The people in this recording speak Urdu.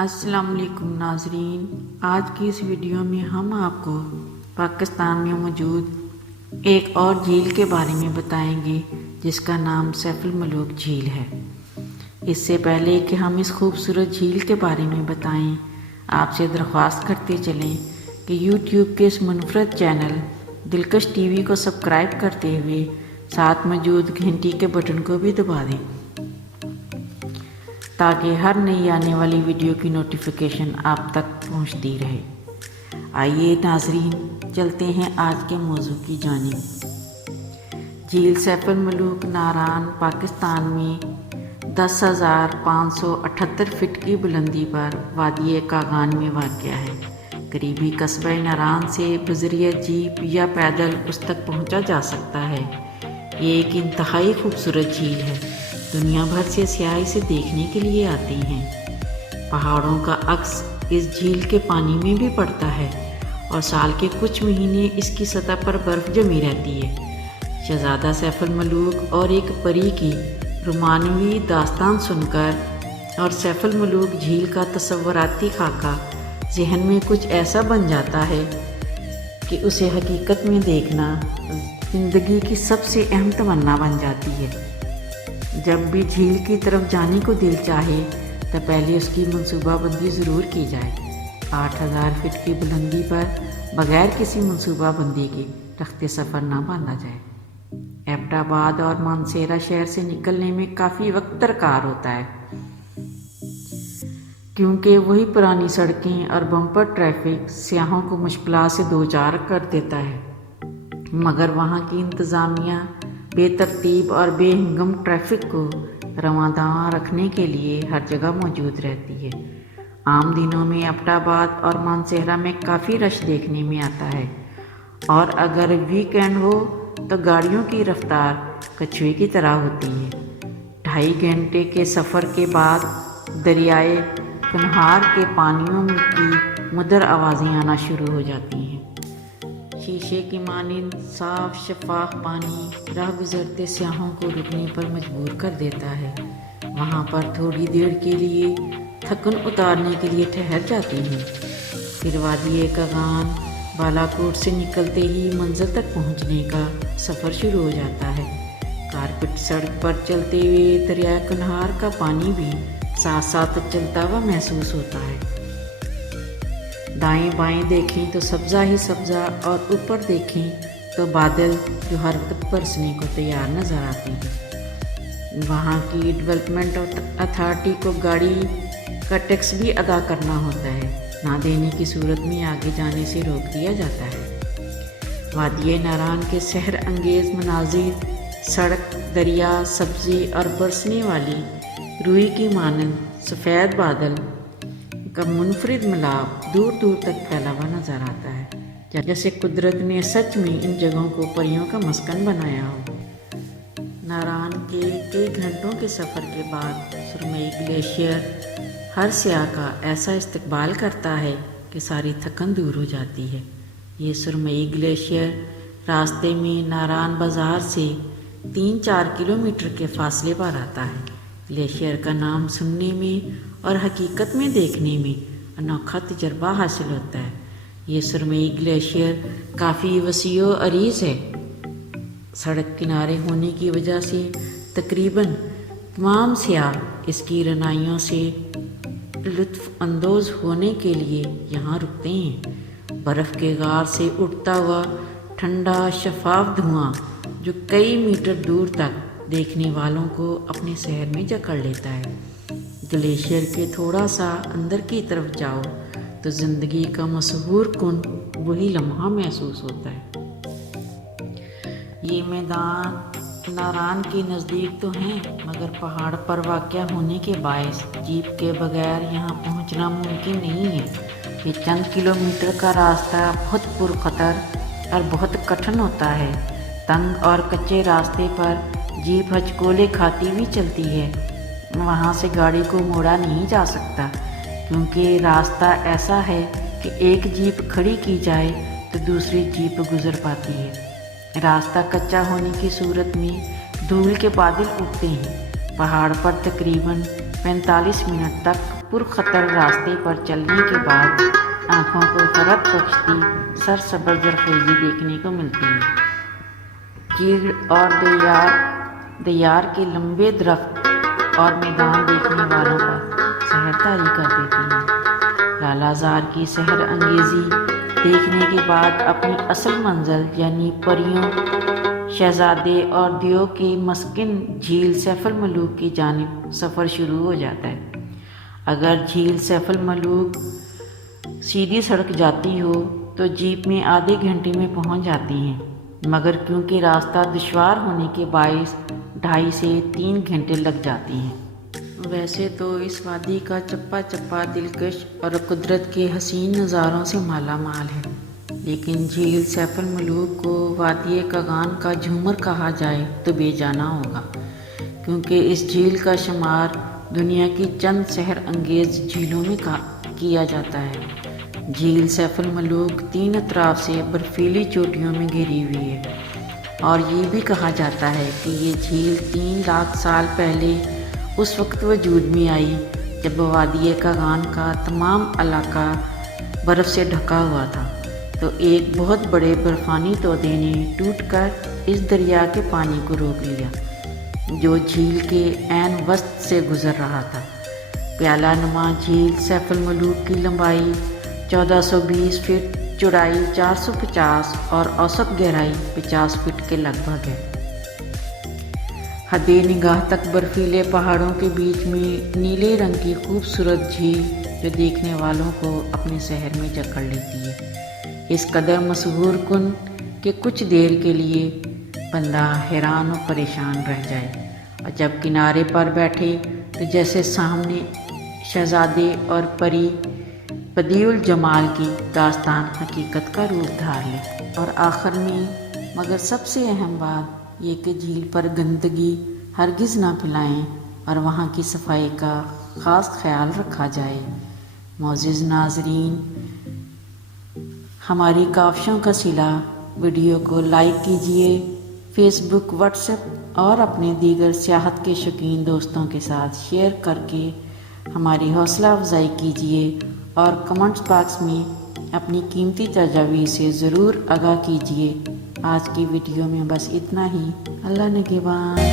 السلام علیکم ناظرین، آج کی اس ویڈیو میں ہم آپ کو پاکستان میں موجود ایک اور جھیل کے بارے میں بتائیں گے جس کا نام سیف الملوک جھیل ہے۔ اس سے پہلے کہ ہم اس خوبصورت جھیل کے بارے میں بتائیں، آپ سے درخواست کرتے چلیں کہ یوٹیوب کے اس منفرد چینل دلکش ٹی وی کو سبسکرائب کرتے ہوئے ساتھ موجود گھنٹی کے بٹن کو بھی دبا دیں تاکہ ہر نئی آنے والی ویڈیو کی نوٹیفیکیشن آپ تک پہنچتی رہے۔ آئیے ناظرین، چلتے ہیں آج کے موضوع کی جانب۔ جھیل سیف الملوک ناران پاکستان میں 10,578 فٹ کی بلندی پر وادی کاغان میں واقع ہے۔ قریبی قصبہ ناران سے بذریعہ جیپ یا پیدل اس تک پہنچا جا سکتا ہے۔ یہ ایک انتہائی خوبصورت جھیل ہے۔ دنیا بھر سے سیاح اسے دیکھنے کے لیے آتے ہیں۔ پہاڑوں کا عکس اس جھیل کے پانی میں بھی پڑتا ہے اور سال کے کچھ مہینے اس کی سطح پر برف جمی رہتی ہے۔ شہزادہ سیف الملوک اور ایک پری کی رومانوی داستان سن کر اور سیف الملوک جھیل کا تصوراتی خاکہ ذہن میں کچھ ایسا بن جاتا ہے کہ اسے حقیقت میں دیکھنا زندگی کی سب سے اہم تمنا بن جاتی ہے۔ جب بھی جھیل کی طرف جانے کو دل چاہے تو پہلے اس کی منصوبہ بندی ضرور کی جائے۔ 8,000 فٹ کی بلندی پر بغیر کسی منصوبہ بندی کے رخت سفر نہ باندھا جائے۔ ایبٹ آباد اور مانسہرہ شہر سے نکلنے میں کافی وقت درکار ہوتا ہے کیونکہ وہی پرانی سڑکیں اور بمپر ٹریفک سیاحوں کو مشکلات سے دوچار کر دیتا ہے، مگر وہاں کی انتظامیہ بے ترتیب اور بے ہنگم ٹریفک کو رواں دواں رکھنے کے لیے ہر جگہ موجود رہتی ہے۔ عام دنوں میں ایبٹ آباد اور مانسہرہ میں کافی رش دیکھنے میں آتا ہے، اور اگر ویکینڈ ہو تو گاڑیوں کی رفتار کچھوے کی طرح ہوتی ہے۔ 2.5 گھنٹے کے سفر کے بعد دریائے کنہار کے پانیوں کی مدر آوازیں آنا شروع ہو جاتی ہیں۔ شیشے کی مانند صاف شفاف پانی راہ گزرتے سیاحوں کو رکنے پر مجبور کر دیتا ہے۔ وہاں پر تھوڑی دیر کے لیے تھکن اتارنے کے لیے ٹھہر جاتے ہیں، پھر وادی کاغان بالا کوٹ سے نکلتے ہی منزل تک پہنچنے کا سفر شروع ہو جاتا ہے۔ کارپٹ سڑک پر چلتے ہوئے دریائے کنہار کا پانی بھی ساتھ ساتھ چلتا ہوا محسوس ہوتا ہے۔ دائیں بائیں دیکھیں تو سبزہ ہی سبزہ اور اوپر دیکھیں تو بادل جو ہر وقت برسنے کو تیار نظر آتے ہیں۔ وہاں کی ڈیولپمنٹ اتھارٹی کو گاڑی کا ٹیکس بھی ادا کرنا ہوتا ہے، نہ دینے کی صورت میں آگے جانے سے روک دیا جاتا ہے۔ وادی ناران کے سحر انگیز مناظر، سڑک، دریا، سبزی اور برسنے والی روئی کی مانند سفید بادل کا منفرد ملاپ دور دور تک پھیلا ہوا نظر آتا ہے، جیسے قدرت نے سچ میں ان جگہوں کو پریوں کا مسکن بنایا ہو۔ ناران کے کئی گھنٹوں کے سفر کے بعد سرمئی گلیشیئر ہر سیاح کا ایسا استقبال کرتا ہے کہ ساری تھکن دور ہو جاتی ہے۔ یہ سرمئی گلیشیئر راستے میں ناران بازار سے 3-4 کلومیٹر کے فاصلے پر آتا ہے۔ گلیشیئر کا نام سننے میں اور حقیقت میں دیکھنے میں انوکھا تجربہ حاصل ہوتا ہے۔ یہ سرمئی گلیشیئر کافی وسیع و عریض ہے۔ سڑک کنارے ہونے کی وجہ سے تقریباً تمام سیاح اس کی رہنائیوں سے لطف اندوز ہونے کے لیے یہاں رکتے ہیں۔ برف کے غار سے اٹھتا ہوا ٹھنڈا شفاف دھواں جو کئی میٹر دور تک دیکھنے والوں کو اپنے سحر میں جکڑ لیتا ہے۔ گلیشیئر کے تھوڑا سا اندر کی طرف جاؤ تو زندگی کا مسحور کن وہی لمحہ محسوس ہوتا ہے۔ یہ میدان ناران کے نزدیک تو ہیں، مگر پہاڑ پر واقع ہونے کے باعث جیپ کے بغیر یہاں پہنچنا ممکن نہیں ہے۔ یہ چند کلومیٹر کا راستہ بہت پرخطر اور بہت کٹھن ہوتا ہے۔ تنگ اور کچے راستے پر جیپ ہچکولے کھاتی ہوئی چلتی ہے۔ وہاں سے گاڑی کو موڑا نہیں جا سکتا کیونکہ راستہ ایسا ہے کہ ایک جیپ کھڑی کی جائے تو دوسری جیپ گزر پاتی ہے۔ راستہ کچا ہونے کی صورت میں دھول کے بادل اٹھتے ہیں۔ پہاڑ پر تقریباً 45 منٹ تک پرخطر راستے پر چلنے کے بعد آنکھوں کو فرحت بخشتی سرسبز زرخیزی دیکھنے کو ملتی ہے۔ چیڑ اور دیار کے لمبے درخت اور میدان دیکھنے والوں پر سحر طاری کر دیتی ہیں۔ لالا زار کی سحر انگیزی دیکھنے کے بعد اپنی اصل منزل یعنی پریوں، شہزادے اور دیو کے مسکن جھیل سیف الملوک کی جانب سفر شروع ہو جاتا ہے۔ اگر جھیل سیف الملوک سیدھی سڑک جاتی ہو تو جیپ میں آدھے گھنٹے میں پہنچ جاتی ہیں، مگر کیونکہ راستہ دشوار ہونے کے باعث 2.5 سے 3 گھنٹے لگ جاتی ہیں۔ ویسے تو اس وادی کا چپا چپا دلکش اور قدرت کے حسین نظاروں سے مالا مال ہے، لیکن جھیل سیف الملوک کو وادی کاغان کا جھومر کہا جائے تو بے جانا ہوگا، کیونکہ اس جھیل کا شمار دنیا کی چند سحر انگیز جھیلوں میں کیا جاتا ہے۔ جھیل سیف الملوک 3 اطراف سے برفیلی چوٹیوں میں گھری ہوئی ہے، اور یہ بھی کہا جاتا ہے کہ یہ جھیل 3 لاکھ سال پہلے اس وقت وجود میں آئی جب وادی کاغان کا تمام علاقہ برف سے ڈھکا ہوا تھا، تو ایک بہت بڑے برفانی تودے نے ٹوٹ کر اس دریا کے پانی کو روک لیا جو جھیل کے عین وسط سے گزر رہا تھا۔ پیالہ نما جھیل سیف الملوک کی لمبائی 1420 فٹ، چوڑائی 450 اور اوسط گہرائی 50 فٹ کے لگ بھگ ہے۔ حد نگاہ تک برفیلے پہاڑوں کے بیچ میں نیلے رنگ کی خوبصورت جھیل جو دیکھنے والوں کو اپنے سحر میں جکڑ لیتی ہے، اس قدر مسحور کن کہ کچھ دیر کے لیے بندہ حیران و پریشان رہ جائے، اور جب کنارے پر بیٹھے تو جیسے سامنے شہزادے اور پری بدیع الجمال کی داستان حقیقت کا روپ دھار لے۔ اور آخر میں مگر سب سے اہم بات یہ کہ جھیل پر گندگی ہرگز نہ پھیلائیں اور وہاں کی صفائی کا خاص خیال رکھا جائے۔ معزز ناظرین، ہماری کاوشوں کا صلہ ویڈیو کو لائک کیجیے، فیس بک، واٹس ایپ اور اپنے دیگر سیاحت کے شوقین دوستوں کے ساتھ شیئر کر کے ہماری حوصلہ افزائی کیجیے، اور کمنٹس باکس میں اپنی قیمتی تجاویز سے ضرور آگاہ کیجیے۔ آج کی ویڈیو میں بس اتنا ہی۔ اللہ نگہبان۔